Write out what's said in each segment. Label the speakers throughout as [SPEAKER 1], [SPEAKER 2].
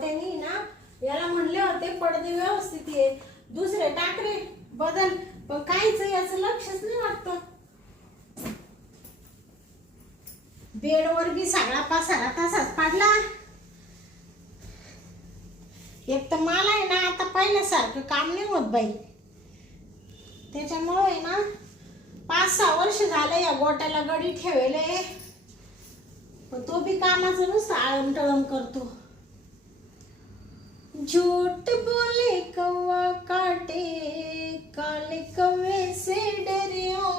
[SPEAKER 1] त्यांनी ना? याला म्हणले होते पडदे व्यवस्थित ये. दुसरे टाकरे बदल. पण काहीच याच लक्षच नाही वाटत. बेडवर बी सगळा पसारा तसाच पडला. एक तर मला आहे ना आता पहिल्यासारखं काम नाही होत बाई. त्याच्यामुळे आहे ना पाच सहा वर्ष झालं या गोट्याला गडी ठेवले पण तो बी कामाचं नुसतं आळम टळम करतो. झूठ बोले कौवा काटे काले कौवे से डरियो।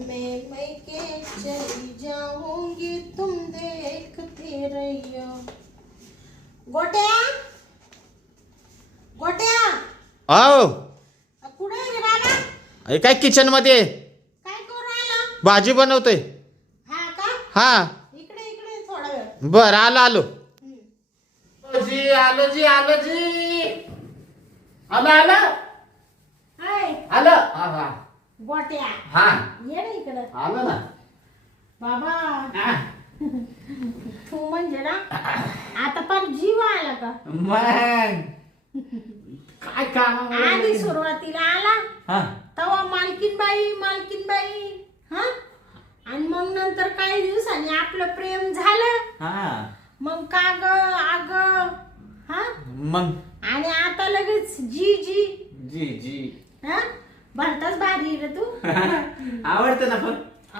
[SPEAKER 1] मैं मैके चली जाऊंगी तुम देखते रहियो। गोट्या गोट्या।
[SPEAKER 2] आओ।
[SPEAKER 1] कुठे रे बाबा?
[SPEAKER 2] हे काय किचनमध्ये?
[SPEAKER 1] काय करू राहिला?
[SPEAKER 2] भाजी बनवतोय.
[SPEAKER 1] हा का?
[SPEAKER 2] हा.
[SPEAKER 1] इकडे इकडे थोडा वेळ.
[SPEAKER 2] बर आलो आलो. जी आलो जी आलो जी. आलो आलो.
[SPEAKER 1] हाय.
[SPEAKER 2] आलो. हा हा.
[SPEAKER 1] गोट्या
[SPEAKER 2] हा.
[SPEAKER 1] ये ना इकडं.
[SPEAKER 2] आलो ना.
[SPEAKER 1] बाबा.
[SPEAKER 2] हा.
[SPEAKER 1] तू म्हणजे ना आता पण जीव आला का?
[SPEAKER 2] मग. काय काम
[SPEAKER 1] आधी सुरुवातीला आला
[SPEAKER 2] हा.
[SPEAKER 1] तेव्हा मालकीन बाई मालकीन बाई हा? आणि मग नंतर काही दिवसांनी आपलं प्रेम झालं.
[SPEAKER 2] हा.
[SPEAKER 1] मग का ग आग? हा
[SPEAKER 2] मग?
[SPEAKER 1] आणि आता लगेच जी जी.
[SPEAKER 2] जी जी.
[SPEAKER 1] हा? भलताच भारी रे तू.
[SPEAKER 2] आवडतं ना पण?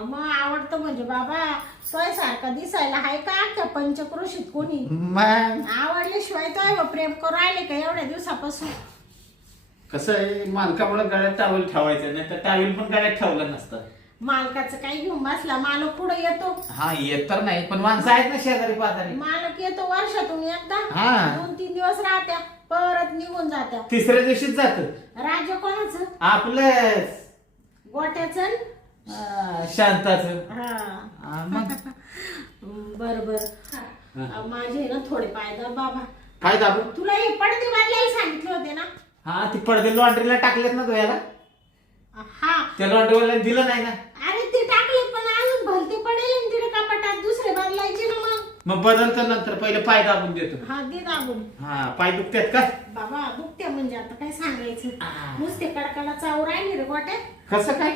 [SPEAKER 1] मग आवडतं म्हणजे बाबा तोय सारखा दिसायला हाय का अख्ख्या पंचक्रोशीत कोणी?
[SPEAKER 2] मग?
[SPEAKER 1] आवडल्याशिवाय तोय व प्रेम करू राहिले का एवढ्या दिवसापासून?
[SPEAKER 2] कसं आहे मालकामुळे गळ्यात टावेल ठेवायचं नाही तर टावेल पण गळ्यात ठेवलं नसतं.
[SPEAKER 1] मालकाचं काही घेऊन बसला मालक पुढे येतो.
[SPEAKER 2] हा येत तर नाही पण माणसं आहेत ना शेजारी पाजारी.
[SPEAKER 1] मालक येतो वर्षातून एकदा
[SPEAKER 2] हा.
[SPEAKER 1] दोन तीन दिवस राहत्या परत निघून जात्या.
[SPEAKER 2] तिसऱ्या दिवशीच जात.
[SPEAKER 1] राज्य कोणाचं?
[SPEAKER 2] आपलंच.
[SPEAKER 1] गोट्याच?
[SPEAKER 2] शांताच.
[SPEAKER 1] हा.
[SPEAKER 2] मग?
[SPEAKER 1] बर बर. माझे ना थोडे पायदा बाबा.
[SPEAKER 2] काय दाबू?
[SPEAKER 1] तुला हे पडदे बांधायला सांगितले होते ना?
[SPEAKER 2] हा ती पडदे लॉन्ड्रीला टाकलेत ना धुयाला
[SPEAKER 1] हा.
[SPEAKER 2] त्या दिलं नाही ना?
[SPEAKER 1] अरे ते टाकले पण अजून भलते पडेल ना तिथे कपाटात दुसरे बदलायचे ना मग.
[SPEAKER 2] मग बदलतं नंतर पहिले पाय दाबून देतो.
[SPEAKER 1] हा दे दाबून.
[SPEAKER 2] हा पाय दुखतात का?
[SPEAKER 1] बाबा दुखत्या म्हणजे आता काय सांगायचं. नुसते कडकडा चाव राहिले रे गोट्या.
[SPEAKER 2] कसं काय?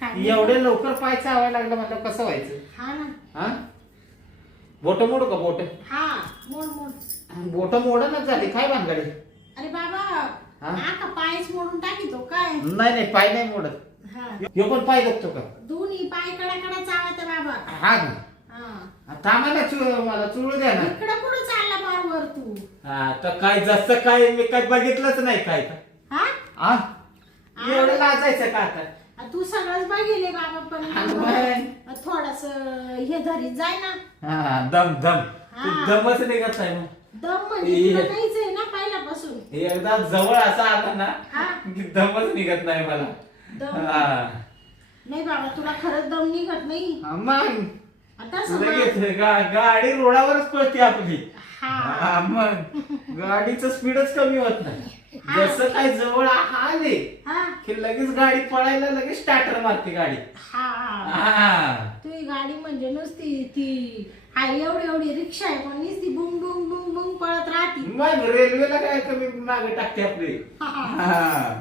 [SPEAKER 1] काय
[SPEAKER 2] एवढे लवकर पाय चावायला लागलं म्हटलं कसं व्हायचं?
[SPEAKER 1] हा ना.
[SPEAKER 2] हा? बोट मोडू का बोट?
[SPEAKER 1] हा मोड मोड.
[SPEAKER 2] बोट मोडणच झाली. काय भानगडी?
[SPEAKER 1] अरे बाबा
[SPEAKER 2] हा?
[SPEAKER 1] आका पायच मोडून टाकीतो काय?
[SPEAKER 2] नाही नाही पाय नाही मोडत.
[SPEAKER 1] हा.
[SPEAKER 2] ह्यो पण पाय दुखतो का?
[SPEAKER 1] दोन्ही पाय कडा कडा चावत बाबा.
[SPEAKER 2] हा का?
[SPEAKER 1] हा.
[SPEAKER 2] थांबायला चु मला चुळू द्या ना.
[SPEAKER 1] इकडं कुठं चालला बार वर तू?
[SPEAKER 2] हा तर काय जास्त काय मी काय बघितलंच नाही काय तर.
[SPEAKER 1] हा?
[SPEAKER 2] आ? एवढं लाजायचं का आता?
[SPEAKER 1] आ, तू सगळंच बघितले बाबा
[SPEAKER 2] हा,
[SPEAKER 1] पण थोडस हे धरीत जाय ना.
[SPEAKER 2] हा दम दम. तू
[SPEAKER 1] हा.
[SPEAKER 2] दमच निघत नाही मग.
[SPEAKER 1] दम म्हणजे. तुला नाहीच आहे ना पहिल्यापासून.
[SPEAKER 2] एकदा जवळ असा आला ना
[SPEAKER 1] हा?
[SPEAKER 2] की दमच निघत नाही मला.
[SPEAKER 1] दम?
[SPEAKER 2] हा.
[SPEAKER 1] नाही बाबा तुला खरंच दम निघत नाही?
[SPEAKER 2] हा, मग?
[SPEAKER 1] आता
[SPEAKER 2] लगेच
[SPEAKER 1] समज
[SPEAKER 2] गा- गाडी रोडावरच पळते आपली.
[SPEAKER 1] हा.
[SPEAKER 2] हा, मग? गाडीचं स्पीडच कमी होत नाही. जसं काय जवळ आले
[SPEAKER 1] हा.
[SPEAKER 2] की लगेच गाडी पळायला लगेच स्टार्टर मारते गाडी.
[SPEAKER 1] हा.
[SPEAKER 2] हा.
[SPEAKER 1] तुझी गाडी म्हणजे नुसती ती हा एवढी एवढी रिक्षा आहे पण नुसती बुंग बुंग बुंग बुंग पळत राहती.
[SPEAKER 2] मग रेल्वेला काय कमी मागे टाकते आपली? हा.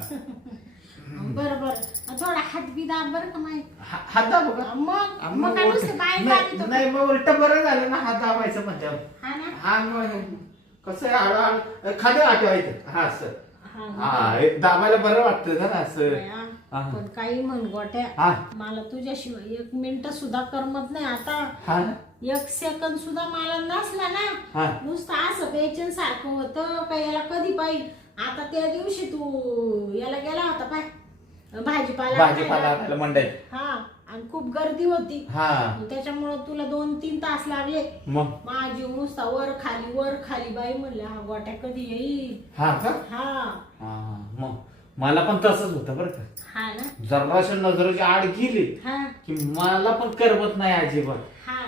[SPEAKER 1] बरं बरं. थोडा हात बी दाब बरं का माहिती
[SPEAKER 2] हा- हात दाबू का?
[SPEAKER 1] मग मग काय नुसतं
[SPEAKER 2] नाही मग उलट बरं झालं ना हात दाबायचं म्हणजे
[SPEAKER 1] हा ना?
[SPEAKER 2] हा मग कसं आहे हळूहळू खाली आठवायचं हा असं.
[SPEAKER 1] हा
[SPEAKER 2] हा दाबायला बरं वाटतं ना असं.
[SPEAKER 1] बया,
[SPEAKER 2] हा.
[SPEAKER 1] पण काही म्हण गोट्या.
[SPEAKER 2] हा.
[SPEAKER 1] मला तुझ्याशिवाय एक मिनिट सुद्धा करमत नाही. आता
[SPEAKER 2] हा.
[SPEAKER 1] एक सेकंद सुद्धा मला नसला ना. नुसतं असं बेचन सारखं होतं. का याला कधी पाहिजे आता त्या दिवशी तू याला गेला होता पाय भाजीपाला
[SPEAKER 2] भाजीपाला
[SPEAKER 1] आणायला.
[SPEAKER 2] आणायला मंडईत
[SPEAKER 1] हा आणि खूप गर्दी होती.
[SPEAKER 2] हा.
[SPEAKER 1] त्याच्यामुळं तुला दोन तीन तास लागले.
[SPEAKER 2] मग?
[SPEAKER 1] माझी नुसता वर खाली वर खाली बाई म्हणलं हा गोट्या कधी येईल?
[SPEAKER 2] हा का?
[SPEAKER 1] हा.
[SPEAKER 2] हा मग? मला पण तसंच होतं बरं का.
[SPEAKER 1] हा ना.
[SPEAKER 2] जराशा नजरेची आड गेली
[SPEAKER 1] हा.
[SPEAKER 2] की मला पण करमत नाही अजिबात.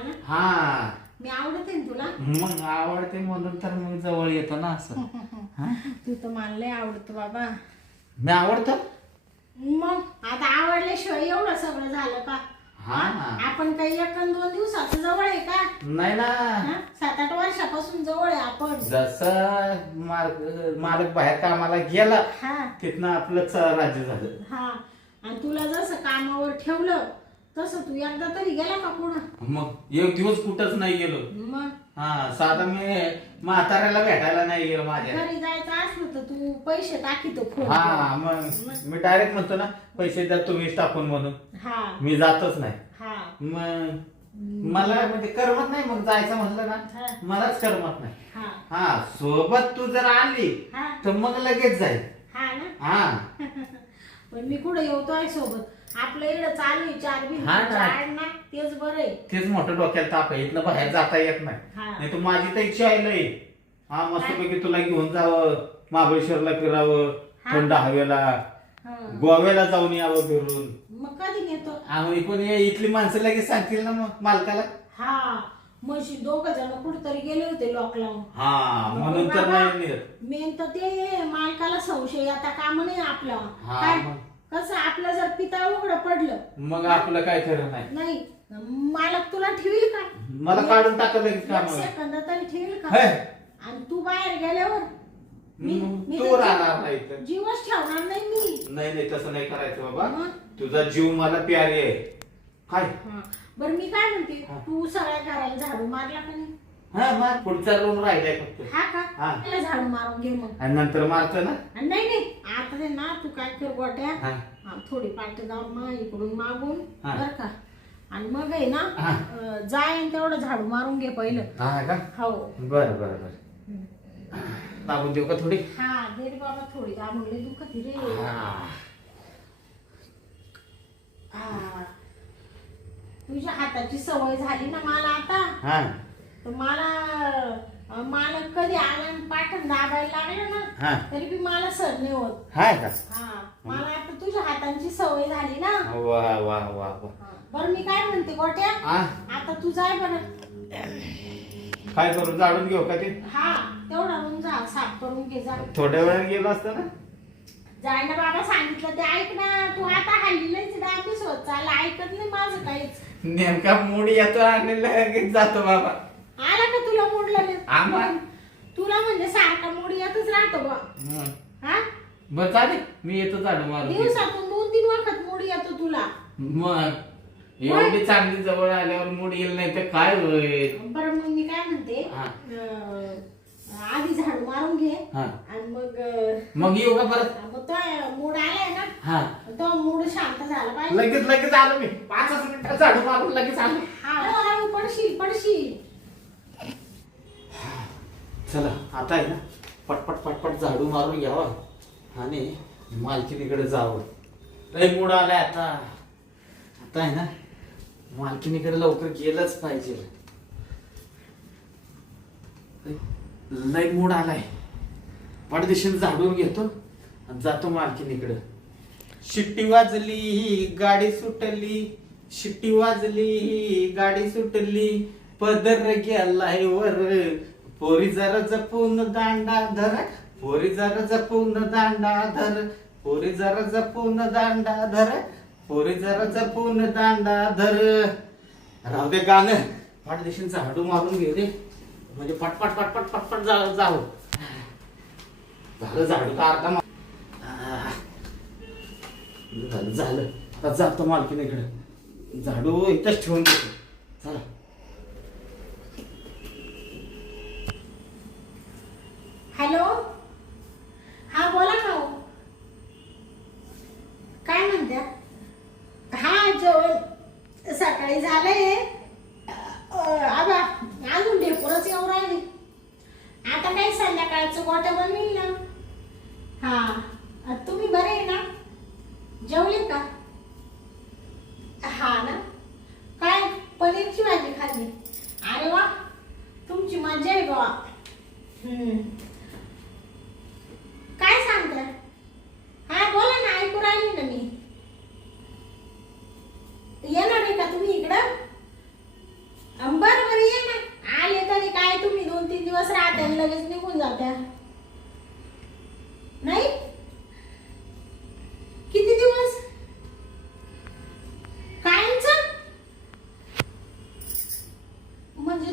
[SPEAKER 1] ना?
[SPEAKER 2] हा.
[SPEAKER 1] मी आवडते ना तुला?
[SPEAKER 2] मग आवडते म्हणून तर मी जवळ येतो ना असं. हा?
[SPEAKER 1] तू तर मला लय आवडतो बाबा.
[SPEAKER 2] मी आवडतं?
[SPEAKER 1] मग आता आवडल्याशिवाय एवढं सगळं झालं का?
[SPEAKER 2] हा. ना
[SPEAKER 1] आपण काही एक अन दोन दिवसाचं जवळ आहे का?
[SPEAKER 2] नाही ना.
[SPEAKER 1] हा? सात आठ वर्षापासून जवळ आहे आपण.
[SPEAKER 2] जसं मार्ग मालक बाहेर कामाला गेला
[SPEAKER 1] हा.
[SPEAKER 2] तिथनं आपलं च- राज्य झालं.
[SPEAKER 1] हा. आणि तुला जसं कामावर ठेवलं तसं तू एकदा तरी गेला का पुढं?
[SPEAKER 2] मग एक दिवस कुठंच नाही गेलो.
[SPEAKER 1] मग?
[SPEAKER 2] हा साधा मी म्हाताऱ्याला भेटायला नाही गेलो माझ्या.
[SPEAKER 1] घरी जायचं असलं तर तू पैसे टाकीतो फोन.
[SPEAKER 2] हा मग मी डायरेक्ट म्हणतो ना पैसे द्या तुम्हीच टाकून म्हणून.
[SPEAKER 1] हा.
[SPEAKER 2] मी जातच नाही.
[SPEAKER 1] हा.
[SPEAKER 2] मग मला म्हणजे करमत नाही मग जायचं म्हणलं
[SPEAKER 1] हा.
[SPEAKER 2] ना मलाच करमत नाही.
[SPEAKER 1] हा.
[SPEAKER 2] हा सोबत तू जर आली
[SPEAKER 1] हा.
[SPEAKER 2] तर मग लगेच जाईल.
[SPEAKER 1] हा ना?
[SPEAKER 2] हा.
[SPEAKER 1] पण मी कुठं येतोय सोबत? आपलं इकडं चालू आहे चार
[SPEAKER 2] हा ना.
[SPEAKER 1] चार ना तेच बरं आहे.
[SPEAKER 2] तेच मोठं डोक्याला ताप आहे इथनं बाहेर जाता येत नाही.
[SPEAKER 1] हा.
[SPEAKER 2] नाही तर माझी तर इच्छा आहे लई हा मस्तपैकी तुला घेऊन जावं महाबळेश्वरला फिरावं
[SPEAKER 1] हा.
[SPEAKER 2] थंड हवेला
[SPEAKER 1] हा.
[SPEAKER 2] गोव्याला जाऊन यावं फिरून.
[SPEAKER 1] मग कधी नेतो?
[SPEAKER 2] आम्ही पण हे इथली माणसं लगेच सांगतील ना मग मालकाला.
[SPEAKER 1] हा. म्हशी दोघ जण कुठेतरी गेले होते लॉक लावून.
[SPEAKER 2] हा म्हणून तर नाही नेत.
[SPEAKER 1] मेन तर ते मालकाला संशय आता काम नाही आपला.
[SPEAKER 2] हा,
[SPEAKER 1] काय?
[SPEAKER 2] मग.
[SPEAKER 1] कसं आपलं जर पिता उघड पडलं
[SPEAKER 2] मग आपलं काय खरं नाही
[SPEAKER 1] नाही मालक तुला ठेवील का
[SPEAKER 2] मला काढून टाकलं लगेच
[SPEAKER 1] एक
[SPEAKER 2] कामावर
[SPEAKER 1] सेकंद तरी ठेवील का
[SPEAKER 2] हे.
[SPEAKER 1] आणि तू बाहेर गेल्यावर मी-
[SPEAKER 2] मग
[SPEAKER 1] मी
[SPEAKER 2] तू
[SPEAKER 1] तर
[SPEAKER 2] राहणार नाही इथं.
[SPEAKER 1] जीवच ठेवणार नाही मी
[SPEAKER 2] नाही नाही तसं नाही करायचं बाबा
[SPEAKER 1] मग?
[SPEAKER 2] तुझा जीव मला प्यारे आहे काय
[SPEAKER 1] हा. बरं मी काय म्हणते
[SPEAKER 2] हा.
[SPEAKER 1] तू सगळ्या घराला झाडू मारला का नाही
[SPEAKER 2] हा मग पुढचा रूम राहिलाय फक्त.
[SPEAKER 1] हा का?
[SPEAKER 2] हा.
[SPEAKER 1] त्याला झाडू मारून घे मग.
[SPEAKER 2] आणि नंतर मारतो ना?
[SPEAKER 1] आणि नाही नाही. आता ते ना तू काय कर गोट्या.
[SPEAKER 2] हा.
[SPEAKER 1] हा, थोडी पाठ जाऊन मग इकडून मागून
[SPEAKER 2] हा.
[SPEAKER 1] बर का? आणि मग आहे ना
[SPEAKER 2] हा.
[SPEAKER 1] अं, आणि तेवढं झाडू मारून घे पहिलं.
[SPEAKER 2] हा का?
[SPEAKER 1] हो.
[SPEAKER 2] बरं बरं बरं. दाबून देऊ का थोडी?
[SPEAKER 1] हा दे रे बाबा थोडी. दाबून दुखत रे.
[SPEAKER 2] हा.
[SPEAKER 1] हा. तुझ्या हाताची सवय झाली ना मला आता?
[SPEAKER 2] हा.
[SPEAKER 1] तर मला मला कधी आला पाठण दाबायला लागलं ना तरी बी मला सर नाही होत.
[SPEAKER 2] हाय का?
[SPEAKER 1] हा. मला आता तुझ्या हातांची सवय झाली ना.
[SPEAKER 2] वा वा वा वा.
[SPEAKER 1] हा. बरं मी काय म्हणते गोट्या? आता तू जाय बरं.
[SPEAKER 2] काय करू जाळून घेऊ का ते?
[SPEAKER 1] हा तेवढा रूम जा साफ करून घे जा.
[SPEAKER 2] थोड्या वेळात गेलो असतं ना?
[SPEAKER 1] जाय ना बाबा सांगितलं ते ऐक ना तू आता हल्लीलाच डाबीस होत चाल ऐकत नाही माझं काहीच.
[SPEAKER 2] नेमका मूड येतो आणि लगेच जातो बाबा.
[SPEAKER 1] आला का तुला नाही?
[SPEAKER 2] आम्हाला
[SPEAKER 1] तुला म्हणजे सारखा मूड येतच राहतो बा.
[SPEAKER 2] हं.
[SPEAKER 1] हा?
[SPEAKER 2] बरं चालेल मी येतो झाडू मारून.
[SPEAKER 1] दिवसातून दोन तीन वखत मूड येतो तुला.
[SPEAKER 2] मग? एवढी चांगली जवळ आल्यावर मूड येईल नाही तर काय होईल?
[SPEAKER 1] बरं मग मी काय म्हणते
[SPEAKER 2] हा.
[SPEAKER 1] अं, आधी झाडू मारून घे
[SPEAKER 2] हा.
[SPEAKER 1] आणि मग अं,
[SPEAKER 2] मग येऊ का परत?
[SPEAKER 1] मग तो मूड आलाय ना
[SPEAKER 2] हा.
[SPEAKER 1] तो मूड शांत झाला पाहिजे.
[SPEAKER 2] लगेच लगेच आलो मी. पाच मिनिटात झाडू मारून लगेच आलो.
[SPEAKER 1] हा. हळू पडशील पडशील.
[SPEAKER 2] चला आता आहे ना. पटपट पटपट झाडू मारून घ्यावं आणि मालकीनीकडे जावं. लय मूड आलाय आता. आता आहे ना मालकीनीकडे लवकर गेलंच पाहिजे. लय मूड आलाय. पडदेशील झाडून घेतो आणि जातो मालकीनीकडे. शिट्टी वाजली गाडी सुटली. शिट्टी वाजली गाडी सुटली. पदर गेलाय वर. पोरी जरा जपून दांडा धर. पोरी जरा जपून दांडा धर. पोरी जरा जपून दांडा धर. पोरी जरा जपून दांडा धर. राहू दे गाणं. पाठदेशील झाडू मारून घे रे. म्हणजे पटपट पटपट पटपट जा जाऊ. झालं झाडू का अर्धा झालं झालं. आता जातो मालकीनीकडे झाडू इथंच ठेवून देतो. चला.
[SPEAKER 1] हॅलो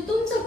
[SPEAKER 1] 똥차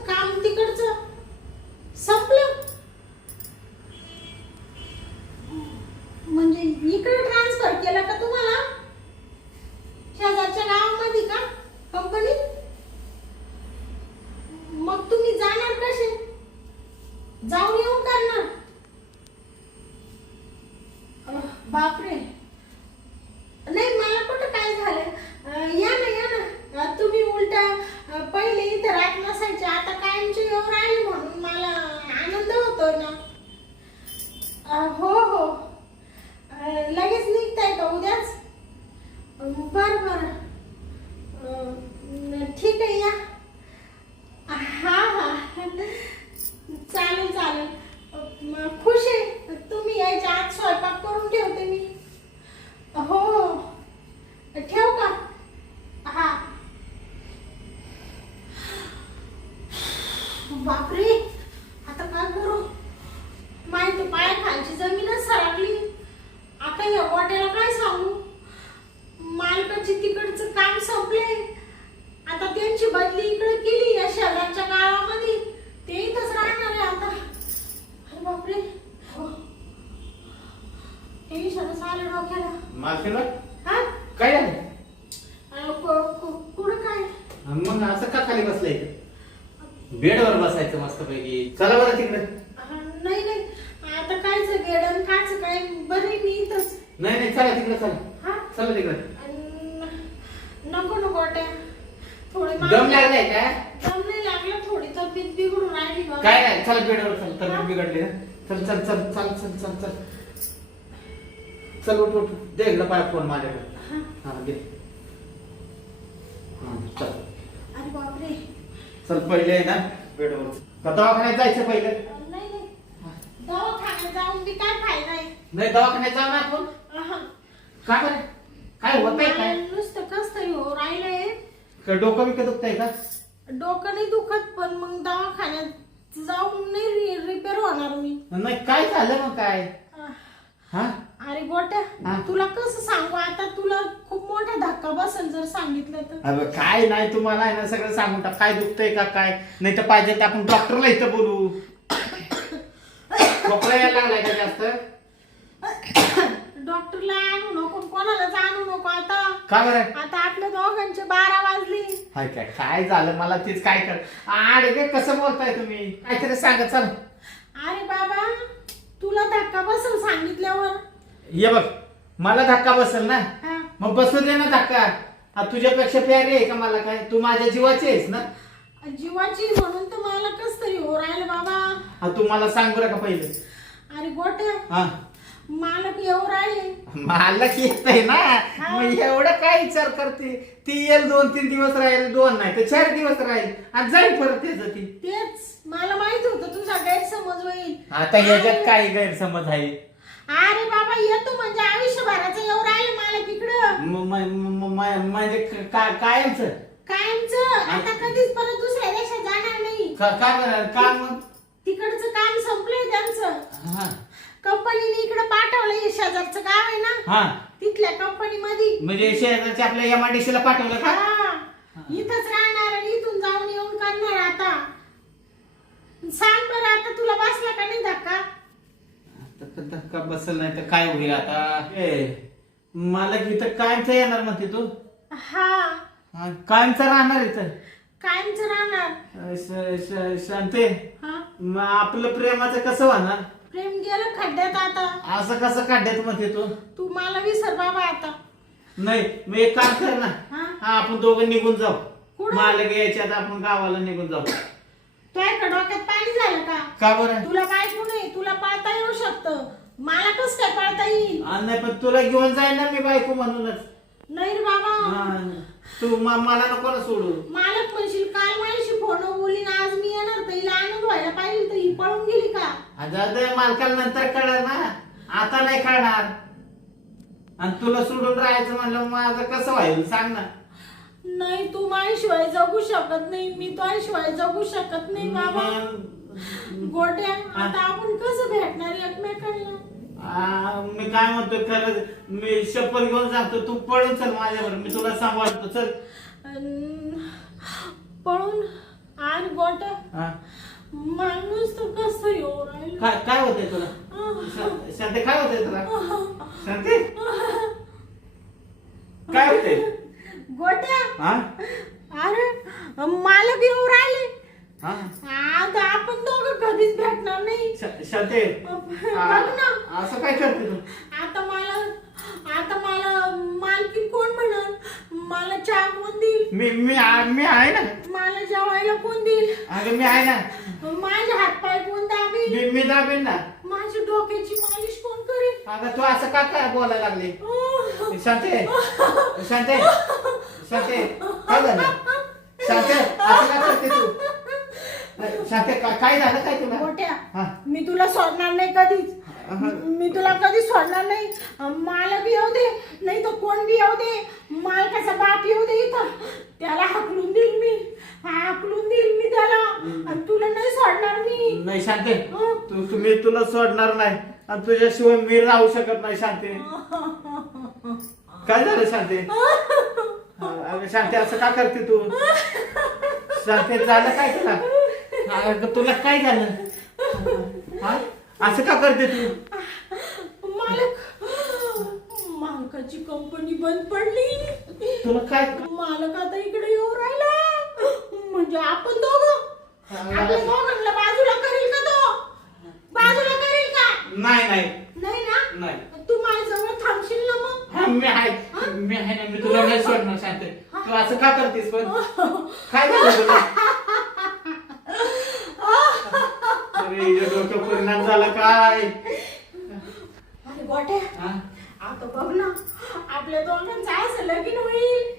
[SPEAKER 1] बापरे आता काय करू माहिती पाय खालची जमीनच सरकली आता या गोट्याला काय सांगू मालकाची तिकडचं काम संपले आता त्यांची बदली इकडे केली या शहराच्या गावामध्ये ते इथंच राहणार आहे आता अरे बापरे हो. हे शरस आलं डोक्याला
[SPEAKER 2] मालकीला
[SPEAKER 1] हा
[SPEAKER 2] काय झालं
[SPEAKER 1] अं, कु- कु- कुठं काय
[SPEAKER 2] मग असं का खाली बसलंय बेडवर बसायचं मस्त पैकी चला बरं तिकडे
[SPEAKER 1] अं, नाही नाही आता कायच गेडन काच काय बरे मी इथंच
[SPEAKER 2] नाही नाही चला तिकडे चला
[SPEAKER 1] हा
[SPEAKER 2] चला तिकडे
[SPEAKER 1] अं, नको नको वाट्या थोडी
[SPEAKER 2] दम लागलाय का?
[SPEAKER 1] दम नाही लागला थोडी तब्येत बिघडून राहिली बघ.
[SPEAKER 2] काय नाही चल बेडवर चल तब्येत बिघडली ना. चल चल चल चल चल चल चल. चल उठ उठ दे इकडं पाय फोन माझ्याकडे.
[SPEAKER 1] हा.
[SPEAKER 2] हा दे. हा, चल.
[SPEAKER 1] अरे बापरे.
[SPEAKER 2] चल पहिले आहे ना बेडवर का दवाखान्यात जायचं पहिलं?
[SPEAKER 1] अं, नाही. नाही दवाखान्यात जाऊन बी काय फायदा आहे?
[SPEAKER 2] नाही दवाखान्यात जाऊ ना आपण.
[SPEAKER 1] अहं.
[SPEAKER 2] का बरं? काय होत आहे काय
[SPEAKER 1] नुसतं कस तरी हो राहिलंय.
[SPEAKER 2] का डोकं बिकं दुखतंय का?
[SPEAKER 1] डोकं नाही दुखत पण मग दवाखान्यात जाऊन नाही रिपेअर होणार मी.
[SPEAKER 2] नाही काय झालं मग काय? हा?
[SPEAKER 1] अरे गोट्या. तुला कसं सांगू? आता तुला खूप मोठा धक्का बसेल जर सांगितलं तर.
[SPEAKER 2] काय नाही तुम्हाला आहे ना सगळं सांगून टाक. काय दुखतंय का काय? नाही तर पाहिजे तर आपण डॉक्टरला इथं बोलू. खोकला यायला लागलाय का जास्त?
[SPEAKER 1] डॉक्टरला आणू नको कोणालाच आणू नको आता.
[SPEAKER 2] का बरं?
[SPEAKER 1] आता आपल्या दोघांचे बारा वाजली.
[SPEAKER 2] हाय काय काय झालं? मला तेच काय कर आडगे कसं बोलताय तुम्ही? काहीतरी सांगा चल.
[SPEAKER 1] अरे बाबा तुला धक्का बसेल सांगितल्यावर?
[SPEAKER 2] ये बघ मला धक्का बसेल ना?
[SPEAKER 1] हा.
[SPEAKER 2] मग बसू दे ना धक्का. आ, तुझ्यापेक्षा प्यारी आहे का मला काय? तू माझ्या जीवाची आहेस ना?
[SPEAKER 1] जीवाची म्हणून तर मला कस तरी हो राहिलं बाबा.
[SPEAKER 2] हा, तू मला सांग बरं का पहिले.
[SPEAKER 1] अरे गोट्या.
[SPEAKER 2] हा.
[SPEAKER 1] मालक येऊ राहिले.
[SPEAKER 2] मालक येत आहे ना. मग एवढं काय विचार करते? ती येईल दोन तीन दिवस राहील दोन नाही तर चार दिवस राहील. आणि जाईल परत त्याचं ती.
[SPEAKER 1] तेच. मला माहीत होतं तुझा गैरसमज होईल.
[SPEAKER 2] आता याच्यात काय गैरसमज आहे?
[SPEAKER 1] अरे बाबा येतो म्हणजे आयुष्यभराचं येऊ राहिले मला तिकडं
[SPEAKER 2] म- म- म- म- म्हणजे क- का- कायमच?
[SPEAKER 1] कायमच? आता कधीच परत दुसऱ्या देशात जाणार नाही.
[SPEAKER 2] का का मग?
[SPEAKER 1] तिकडचं काम संपलंय त्यांचं.
[SPEAKER 2] हा.
[SPEAKER 1] कंपनीने इकडे पाठवलं हे शेजारचं गाव आहे ना?
[SPEAKER 2] हा.
[SPEAKER 1] तिथल्या कंपनी मध्ये
[SPEAKER 2] म्हणजे शेजारच्या आपल्या एमआयडीसी ला पाठवलं का?
[SPEAKER 1] इथंच राहणार आणि इथून जाऊन येऊन करणार आता. सांग बरं आता तुला बसला का नाही धक्का?
[SPEAKER 2] आता धक्का बसल नाही तर काय होईल आता? ए मला इथं कायमचं येणार म्हणते तू.
[SPEAKER 1] हा.
[SPEAKER 2] हा, कायमचं राहणार इथं.
[SPEAKER 1] कायमच राहणार.
[SPEAKER 2] अ, श- श- शांते
[SPEAKER 1] हा.
[SPEAKER 2] मग आपलं प्रेमाचं कसं होणार?
[SPEAKER 1] प्रेम गेलं खड्ड्यात आता.
[SPEAKER 2] असं कसं काढण्यात म्हणते तू?
[SPEAKER 1] तू मला विसर बाबा आता.
[SPEAKER 2] नाही मग एक काम कर ना.
[SPEAKER 1] हा?
[SPEAKER 2] हा आपण दोघं निघून जाऊ.
[SPEAKER 1] कुठं?
[SPEAKER 2] मला याच्यात आपण गावाला निघून जाऊ.
[SPEAKER 1] तुझ्या का डोक्यात पाणी झालं का?
[SPEAKER 2] का बरं?
[SPEAKER 1] तुला बायको नाही तुला पळता येऊ शकतं. मला कस काय पळता येईल?
[SPEAKER 2] आ, नाही पण तुला घेऊन जाईल ना मी बायको म्हणूनच.
[SPEAKER 1] नाही रे बाबा.
[SPEAKER 2] हा, तू म- मला नको ना सोडू.
[SPEAKER 1] मालक म्हणशील काल माझ्याशी फोन बोलीन आज मी येणार तर हिला आनंद व्हायला पाहिजे तर ही पळून गेली का?
[SPEAKER 2] आता मालकाला नंतर कळणार ना. आता नाही कळणार. आणि तुला सोडून राहायचं म्हणलं माझं कसं व्हायला सांग ना.
[SPEAKER 1] नाही तू माझ्याशिवाय जगू शकत नाही मी तुझ्याशिवाय जगू शकत नाही बाबा.
[SPEAKER 2] मग,
[SPEAKER 1] गोट्या आता आपण कसं भेटणार एकमेकांना?
[SPEAKER 2] आ, मी काय म्हणतो खरंच मी शपथ घेऊन सांगतो तू पळून चल माझ्यावर मी तुला सांभाळतो चल.
[SPEAKER 1] अन पळून आणि गोट्या.
[SPEAKER 2] हा.
[SPEAKER 1] माणूस तर कसं येऊ राहिलं
[SPEAKER 2] काय काय होतंय तुला? शा- शांती काय होतंय तुला? शांती काय होतंय?
[SPEAKER 1] गोट्या.
[SPEAKER 2] हा?
[SPEAKER 1] अरे मालक येऊ राहिले. आता आपण दोघं कधीच भेटणार नाही.
[SPEAKER 2] शते.
[SPEAKER 1] ना.
[SPEAKER 2] असं काय करते तू?
[SPEAKER 1] आता मला आता मला मालकी कोण म्हणल? मला चहा कोण देईल?
[SPEAKER 2] मी मी आ- मी आहे ना.
[SPEAKER 1] मला जेवायला कोण देईल?
[SPEAKER 2] अगं मी आहे ना.
[SPEAKER 1] माझे हात पाय कोण दाबेल?
[SPEAKER 2] मी मी दाबेन ना.
[SPEAKER 1] माझ्या डोक्याची मालिश कोण करेल?
[SPEAKER 2] अगं तू असं का काय बोलायला लागली?
[SPEAKER 1] ओह.
[SPEAKER 2] शांते. शांते. शांते. काय शांते असं का करते तू? शांते का- काय झालं काय तुला?
[SPEAKER 1] मोठ्या
[SPEAKER 2] हा.
[SPEAKER 1] मी तुला सोडणार नाही कधीच. मी तुला कधी सोडणार नाही. मला बी येऊ दे नाही तर कोण बी येऊ दे. मालकाचा बाप येऊ दे इथं. त्याला हाकलून देईल मी. हाकलून देईल मी त्याला. आणि तुला नाही सोडणार मी.
[SPEAKER 2] नाही शांते.
[SPEAKER 1] हं?
[SPEAKER 2] तू तुम्ही तुला सोडणार नाही. आणि तुझ्याशिवाय मी राहू शकत नाही शांते. काय झालं शांते? अगं शांते असं का करते तू? शांते झालं काय तुला? अगं तुला काय झालं? हा असं का करते तू?
[SPEAKER 1] मालक मालकाची कंपनी बंद पडली.
[SPEAKER 2] तुला काय
[SPEAKER 1] मालक आता इकडे येऊ राहिला म्हणजे आपण दोघं आपल्या दोघांना बाजूला करेल का तो बाजूला करेल का
[SPEAKER 2] नाही नाही
[SPEAKER 1] नाही ना
[SPEAKER 2] नाही
[SPEAKER 1] तू माझ्या जवळ थांबशील ना मग
[SPEAKER 2] हा मी आहे मी आहे ना मी तुला नाही सोडणार शांते तू असं का करतेस पण? काय झालं तुला? अरे हिच्या डोक्यावर परिणाम झाला काय?
[SPEAKER 1] अरे
[SPEAKER 2] हा?
[SPEAKER 1] आता बघ ना आपल्या दोघांचं असं लगीन होईल.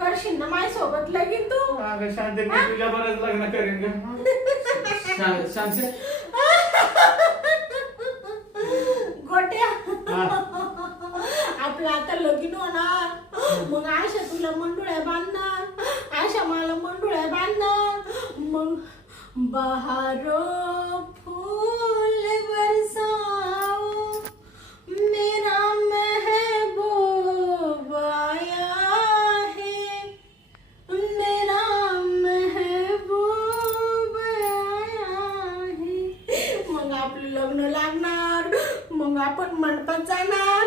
[SPEAKER 1] करशील ना माझ्या सोबत लगीन तू.
[SPEAKER 2] अगं शांते मी तुझ्या बरंच लग्न करेन ग. शांते
[SPEAKER 1] गोट्या
[SPEAKER 2] हा.
[SPEAKER 1] आपलं आता लगीन होणार मग आशा तुला मंडुळ्या बांधणार आशा मला मंडुळ्या बांधणार मग बहारो फूल बरसाओ मेरा महबूब आया है। मेरा महबूब आया है। मग आपलं लग्न लागणार मग आपण मंडपात जाणार.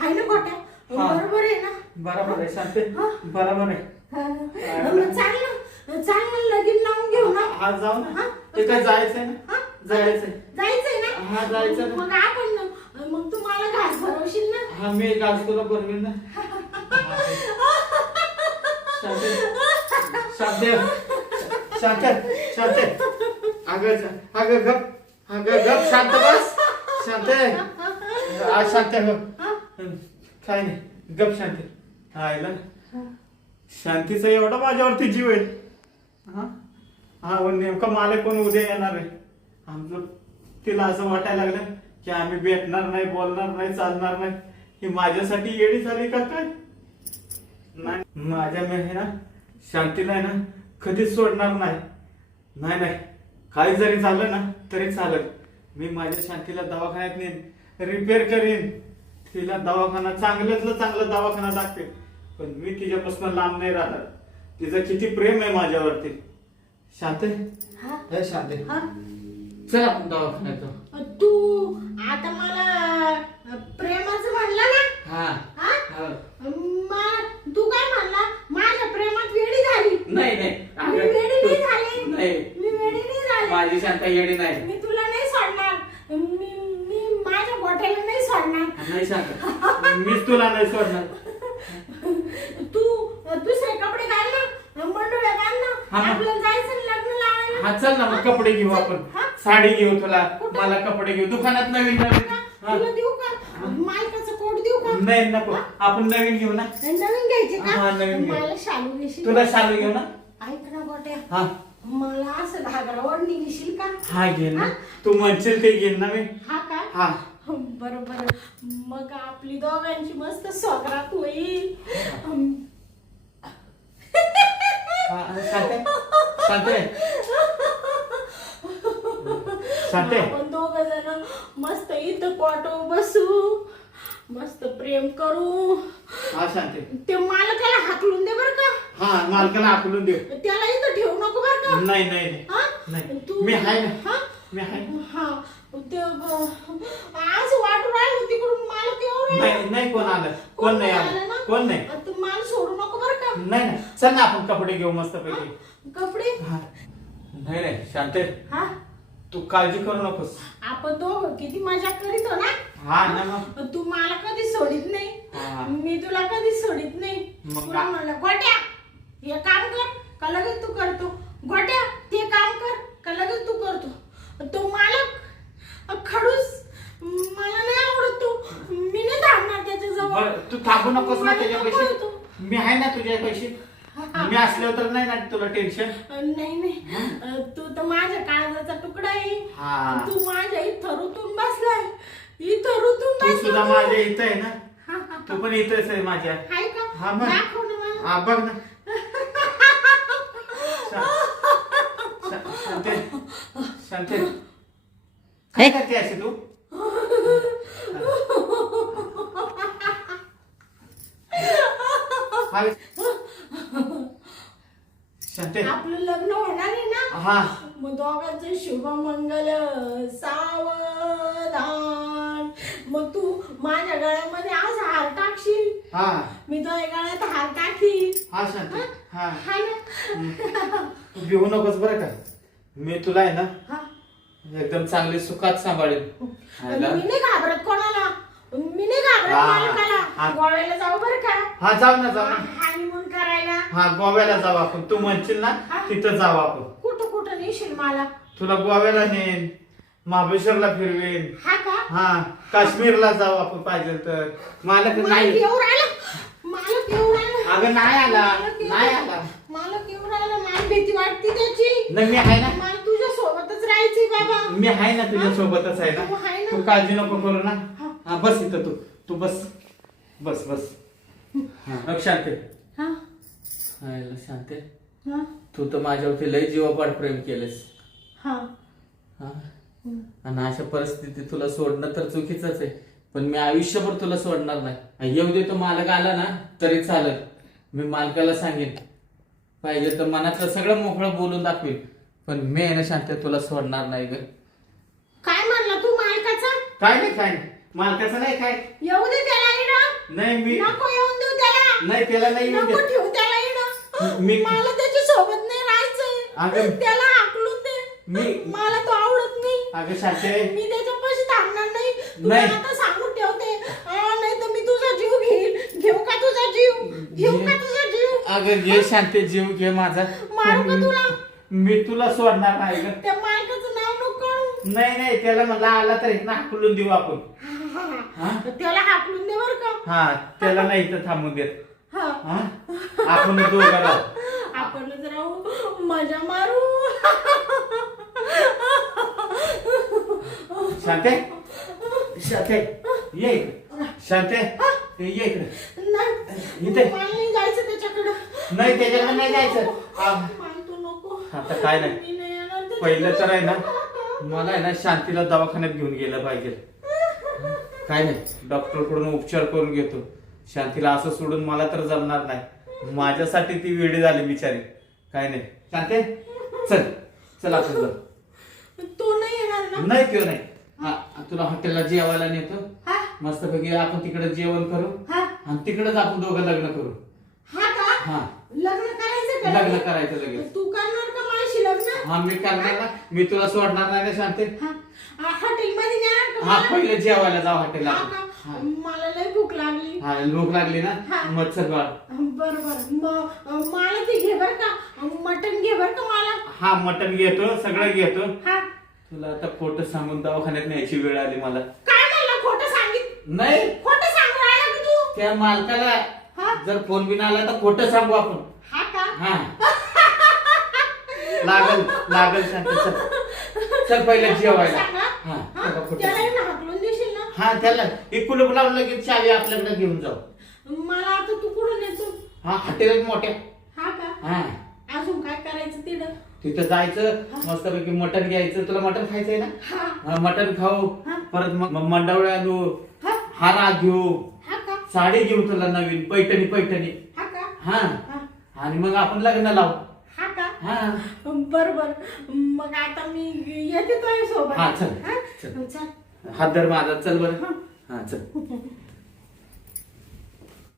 [SPEAKER 1] हाय ना गोट्या?
[SPEAKER 2] हा.
[SPEAKER 1] बरोबर आहे ना?
[SPEAKER 2] बरोबर आहे शांते
[SPEAKER 1] हा.
[SPEAKER 2] बरोबर आहे.
[SPEAKER 1] हा. मग चाल ना ना लगीन लावून घेऊ ना.
[SPEAKER 2] आज जाऊ ना.
[SPEAKER 1] हा?
[SPEAKER 2] ते काय जायचंय ना?
[SPEAKER 1] हा?
[SPEAKER 2] जायचंय. हा, जायचं ना.
[SPEAKER 1] मग आपण मग तू मला घास भरवशील ना?
[SPEAKER 2] हा मी गाज तुला बनवेल ना. शांते. शांते. शांते. अगं अगं गप. अगं गप शांत बस. शांते. आज शांत गप काय नाही. गप शांती. आयला शांतीचा एवढा माझ्यावरती जीव आहे. हा? हा व नेमका मालक कोण उद्या येणार आहे? आमचं तिला असं वाटायला लागलं की आम्ही भेटणार नाही बोलणार नाही चालणार नाही. ही माझ्यासाठी येडी झाली का काय? नाही माझ्या मी ना शांतीला आहे ना कधीच सोडणार नाही. नाही नाही. काही जरी झालं ना तरी चालेल. मी माझ्या शांतीला दवाखान्यात नेईन रिपेअर करीन. तिला दवाखाना चांगल्यातलं चांगला दवाखाना दाखवेन. पण मी तिच्यापासून लांब नाही राहणार. तिचं किती प्रेम आहे माझ्यावरती शांत
[SPEAKER 1] हा?
[SPEAKER 2] आहे शांत
[SPEAKER 1] हा?
[SPEAKER 2] चल आपण दवाखान्यात जाऊ.
[SPEAKER 1] तू आता मला प्रेमाचं म्हणला ना
[SPEAKER 2] हा
[SPEAKER 1] हा
[SPEAKER 2] हा.
[SPEAKER 1] मा- तू काय म्हणला माझ्या प्रेमात वेडी झाली
[SPEAKER 2] नाही नाही
[SPEAKER 1] मी
[SPEAKER 2] अगं,
[SPEAKER 1] वेडी नाही
[SPEAKER 2] तू-
[SPEAKER 1] झाले
[SPEAKER 2] नाही
[SPEAKER 1] मी वेडी नाही झाले
[SPEAKER 2] माझी शांता येडी नाही
[SPEAKER 1] मी तुला नाही सोडणार मी मी माझ्या गोठ्याला नाही सोडणार
[SPEAKER 2] नाही शांत मीच तुला नाही सोडणार
[SPEAKER 1] तू दुसरे कपडे घाल ना मंडोळ्या बांध ना
[SPEAKER 2] हा, हा.
[SPEAKER 1] आपल्याला जायचं ना लग्न लावायला
[SPEAKER 2] हा चल ना मग कपडे घेऊ आपण.
[SPEAKER 1] हा?
[SPEAKER 2] साडी घेऊ तुला
[SPEAKER 1] कुठं?
[SPEAKER 2] मला कपडे घेऊ. दुकानात नवीन नवीन. हा.
[SPEAKER 1] तुला देऊ का? मालकाचं कोट देऊ का?
[SPEAKER 2] नाही नको. आपण नवीन घेऊ ना.
[SPEAKER 1] नवीन घ्यायचे
[SPEAKER 2] हा,
[SPEAKER 1] का
[SPEAKER 2] नवीन घे.
[SPEAKER 1] मला शालू घेशील
[SPEAKER 2] तुला शालू घेऊ ना?
[SPEAKER 1] ऐक ना गोट्या.
[SPEAKER 2] हा.
[SPEAKER 1] मला असं घागरा ओढणी घेशील का?
[SPEAKER 2] हा घेईन ना? तू म्हणशील ते घेईन ना मी.
[SPEAKER 1] हा का?
[SPEAKER 2] हा.
[SPEAKER 1] बरं बरं. मग आपली दोघांची मस्त स्वागत होईल.
[SPEAKER 2] हा, शांते शांते शांते.
[SPEAKER 1] आपण दोघ जण मस्त इथं कॉटो बसू. मस्त प्रेम करू.
[SPEAKER 2] हा शांते.
[SPEAKER 1] ते मालकाला हाकलून दे बर का.
[SPEAKER 2] हा मालकाला आकलून देऊ.
[SPEAKER 1] त्याला इथं ठेवू नको बर का.
[SPEAKER 2] नाही नाही नाही.
[SPEAKER 1] हा?
[SPEAKER 2] नाही.
[SPEAKER 1] तू
[SPEAKER 2] मी आहे ना.
[SPEAKER 1] हा?
[SPEAKER 2] मी आहे
[SPEAKER 1] हा. ते ब- आज वाटू राहिलो तिकडून मालक येऊ राहिला.
[SPEAKER 2] नाही नाही कोण आलं? कोण नाही
[SPEAKER 1] आलं?
[SPEAKER 2] आलं
[SPEAKER 1] ना?
[SPEAKER 2] कोण नाही?
[SPEAKER 1] तू मला सोडू नको बर का.
[SPEAKER 2] नाही नाही. चल ना आपण कपडे घेऊ मस्त पैकी
[SPEAKER 1] कपडे?
[SPEAKER 2] नाही नाही. शांते.
[SPEAKER 1] हा?
[SPEAKER 2] तू काळजी करू नकोस.
[SPEAKER 1] आपण दोघं किती मजा करीतो ना?
[SPEAKER 2] हा ना मग.
[SPEAKER 1] तू मला कधी सोडित
[SPEAKER 2] हा.
[SPEAKER 1] नाही मी तुला कधी सोडित नाही.
[SPEAKER 2] मग
[SPEAKER 1] तुला म्हणलं गोट्या हे काम कर का लगेच तू करतो? गोट्या ते काम कर का लगेच तू करतो? तो मालक अ, खडूस मला नाही आवडत. तो मी नाही थांबणार त्याच्याजवळ.
[SPEAKER 2] बरं तू थांबू नकोस ना त्याच्या पैसे
[SPEAKER 1] तो.
[SPEAKER 2] मी आहे ना तुझ्या पैसे मी असल्यावर तर नाही ना तुला टेन्शन
[SPEAKER 1] नाही नाही. तू तर माझ्या काळजाचा तुकडा आहे.
[SPEAKER 2] हा.
[SPEAKER 1] तू माझ्या इथं रुतून बसलाय. इथं रुतून
[SPEAKER 2] तू सुद्धा माझ्या इथं आहे ना. तू पण इथंच आहे माझ्या.
[SPEAKER 1] हाय का?
[SPEAKER 2] हा, मग.
[SPEAKER 1] दाखव ना मला.
[SPEAKER 2] हा बघ ना. शांते काय करते अशी तू? हा. शांते
[SPEAKER 1] आपलं लग्न होणार आहे ना?
[SPEAKER 2] हा.
[SPEAKER 1] मग दोघांचं शुभमंगल सावधान. मग तू माझ्या गळ्यामध्ये आज हार टाकशील.
[SPEAKER 2] हा.
[SPEAKER 1] मी तुझ्या गळ्यात हार टाकील
[SPEAKER 2] हा शांते हा?
[SPEAKER 1] हा. ना?
[SPEAKER 2] तू नकोस बरं का. मी तुला आहे ना
[SPEAKER 1] हा.
[SPEAKER 2] एकदम चांगले सुखात सांभाळेल
[SPEAKER 1] मी नाही घाबरत कोणाला. मी नाही घाबरत
[SPEAKER 2] हा,
[SPEAKER 1] मालकाला.
[SPEAKER 2] हा.
[SPEAKER 1] गोव्याला जाऊ बरं का?
[SPEAKER 2] हा जाऊ ना जाऊ ना. हा गोव्याला जाऊ आपण. तू म्हणशील ना तिथं जाऊ आपण.
[SPEAKER 1] कुठं कुठं नेशील मला?
[SPEAKER 2] तुला गोव्याला नेन महाबळेश्वरला फिरवेन.
[SPEAKER 1] हा का?
[SPEAKER 2] हा काश्मीरला जाऊ आपण पाहिजे तर. मालक
[SPEAKER 1] मालक
[SPEAKER 2] नाही.
[SPEAKER 1] मालक राहिला.
[SPEAKER 2] अगं नाही आला.
[SPEAKER 1] मालक
[SPEAKER 2] नाही. आला.
[SPEAKER 1] मालक येऊ राहिला. मला भीती वाटते त्याची.
[SPEAKER 2] नाही मी आहे ना.
[SPEAKER 1] मला तुझ्या सोबतच राहायचंय बाबा.
[SPEAKER 2] मी आहे ना तुझ्या सोबतच आहे
[SPEAKER 1] तू आहे
[SPEAKER 2] ना.
[SPEAKER 1] ना?
[SPEAKER 2] तू काळजी नको करू ना.
[SPEAKER 1] हा.
[SPEAKER 2] हा बस इथं तू. तू बस. बस बस. हा शांते
[SPEAKER 1] हा.
[SPEAKER 2] याला शांते.
[SPEAKER 1] हा?
[SPEAKER 2] तू तर माझ्यावरती लय जीवापाड प्रेम केलंस.
[SPEAKER 1] हा.
[SPEAKER 2] हा? आणि अशा परिस्थितीत तुला सोडणं तर चुकीचंच आहे. पण मी आयुष्यभर तुला सोडणार नाही. येऊ दे तो मालक आला ना तरी चालेल. मी मालकाला सांगेन. पाहिजे तर मनातलं सगळं मोकळं बोलून दाखवेन पण मी आहे ना शांत तुला सोडणार नाही ग.
[SPEAKER 1] काय म्हणला तू मालकाचा?
[SPEAKER 2] काय नाही काय नाही. मालकाचं नाही काय.
[SPEAKER 1] येऊ दे त्याला इकडं
[SPEAKER 2] नाही मी
[SPEAKER 1] नको येऊन देऊ त्याला.
[SPEAKER 2] नाही त्याला नाही येऊ
[SPEAKER 1] नको
[SPEAKER 2] दे
[SPEAKER 1] ठेवू त्याला इकडं
[SPEAKER 2] मी-
[SPEAKER 1] मला त्याच्या सोबत नाही
[SPEAKER 2] अगं-
[SPEAKER 1] राहायचंय त्याला हाकलून दे.
[SPEAKER 2] मी-
[SPEAKER 1] मला तो आवडत नाही.
[SPEAKER 2] अगं शांते
[SPEAKER 1] मी त्याच्यापाशी थांबणार नाही. तुला
[SPEAKER 2] नाही.
[SPEAKER 1] आता सांगून ठेवते. नाही तर मी तुझा जीव घेईल. घेऊ का तुझा जीव? घेऊ का तुझा जीव?
[SPEAKER 2] अगं घे शांते जीव घे माझा.
[SPEAKER 1] मारू का तुला?
[SPEAKER 2] मी तुला सोडणार नाही ग.
[SPEAKER 1] त्या मालकाचं नाव नको काढू.
[SPEAKER 2] नाही नाही त्याला म्हणला आला तर इथं हाकलून देऊ आपण. हा?
[SPEAKER 1] त्याला हाकलून दे बर का.
[SPEAKER 2] हा त्याला नाही इथं थांबून देत.
[SPEAKER 1] हा.
[SPEAKER 2] हा? आपण दोघं राहू
[SPEAKER 1] आपणच राहू मजा मारू.
[SPEAKER 2] शांते? शांते ये इकडे. शांते ये इकडे.
[SPEAKER 1] नाही
[SPEAKER 2] इथे.
[SPEAKER 1] मला नाही जायचं त्याच्याकडं.
[SPEAKER 2] नाही त्याच्याकडे नाही जायचं. आ,
[SPEAKER 1] तू नको.
[SPEAKER 2] आता काय नाही.
[SPEAKER 1] मी नाही येणार त्याच्याकडं.
[SPEAKER 2] पहिलं तर आहे ना मला आहे ना शांतीला दवाखान्यात घेऊन गेलं पाहिजे. काय नाही डॉक्टरकडून उपचार करून घेतो. शांतीला असं सोडून मला तर जमणार नाही. माझ्यासाठी ती वेळी झाली बिचारी. काय नाही. शांते चल. चल आपण जाऊ.
[SPEAKER 1] तो नाही येणार ना?
[SPEAKER 2] नाही किंवा नाही. हा तुला हॉटेलला जेवायला नेतो.
[SPEAKER 1] हा?
[SPEAKER 2] मस्तपैकी आपण तिकडे जेवण करू.
[SPEAKER 1] हा.
[SPEAKER 2] आणि तिकडेच आपण दोघं लग्न करू.
[SPEAKER 1] हा का?
[SPEAKER 2] हा.
[SPEAKER 1] लग्न करायचं का
[SPEAKER 2] लग्न करायचं लगेच.
[SPEAKER 1] तू करणार
[SPEAKER 2] हा मी करणार ना. मी तुला सोडणार नाही ना शांती?
[SPEAKER 1] हा हॉटेल मध्ये
[SPEAKER 2] हा
[SPEAKER 1] मला?
[SPEAKER 2] पहिले जेवायला जाऊ हॉटेलला.
[SPEAKER 1] मला लय भूक लागली.
[SPEAKER 2] हा भूक लागली ना?
[SPEAKER 1] हा.
[SPEAKER 2] मग चल बाळ
[SPEAKER 1] बर बर म- मला ते घे बर का. मटन घे बर का मला?
[SPEAKER 2] हा मटन घेतो सगळं घेतो.
[SPEAKER 1] हा.
[SPEAKER 2] तुला आता खोटं सांगून दवाखान्यात न्यायची वेळ आली मला.
[SPEAKER 1] काय म्हणलं? खोटं सांगित
[SPEAKER 2] नाही.
[SPEAKER 1] खोटं सांगू राहिला का तू?
[SPEAKER 2] त्या मालकाला
[SPEAKER 1] हा.
[SPEAKER 2] जर फोन बिन आला तर खोटं सांगू आपण.
[SPEAKER 1] हा का?
[SPEAKER 2] हा. लागल लागल शांती चल. चल पहिले जेवायला. हा
[SPEAKER 1] हा? त्याला
[SPEAKER 2] सांग.
[SPEAKER 1] ना हाकलून देशील ना?
[SPEAKER 2] हा त्याला. एक कुलूप लावून लगेच चावी आपल्याकडे घेऊन जाऊ.
[SPEAKER 1] मला आता तू कुठून येतो?
[SPEAKER 2] हा हॉटेल मोठ्या.
[SPEAKER 1] हा का?
[SPEAKER 2] हा.
[SPEAKER 1] अजून काय करायचं तिथं?
[SPEAKER 2] तिथं जायचं मस्तपैकी मटण घ्यायचं. तुला मटण खायचंय ना?
[SPEAKER 1] हा.
[SPEAKER 2] हा, मटण खाऊ.
[SPEAKER 1] हा.
[SPEAKER 2] परत मग मग मंडवळ्या आणू.
[SPEAKER 1] हा.
[SPEAKER 2] हारा घेऊ.
[SPEAKER 1] हा का?
[SPEAKER 2] साडी घेऊ तुला नवीन. पैठणी पैठणी.
[SPEAKER 1] हा का?
[SPEAKER 2] हा.
[SPEAKER 1] हा.
[SPEAKER 2] आणि मग आपण लग्न लावू.
[SPEAKER 1] बर बर मग आता मी येते तुझ्या सोबत
[SPEAKER 2] हा, चल.
[SPEAKER 1] हा?
[SPEAKER 2] चल.
[SPEAKER 1] चल.
[SPEAKER 2] हात धर माझा. चल बरं. हा चल.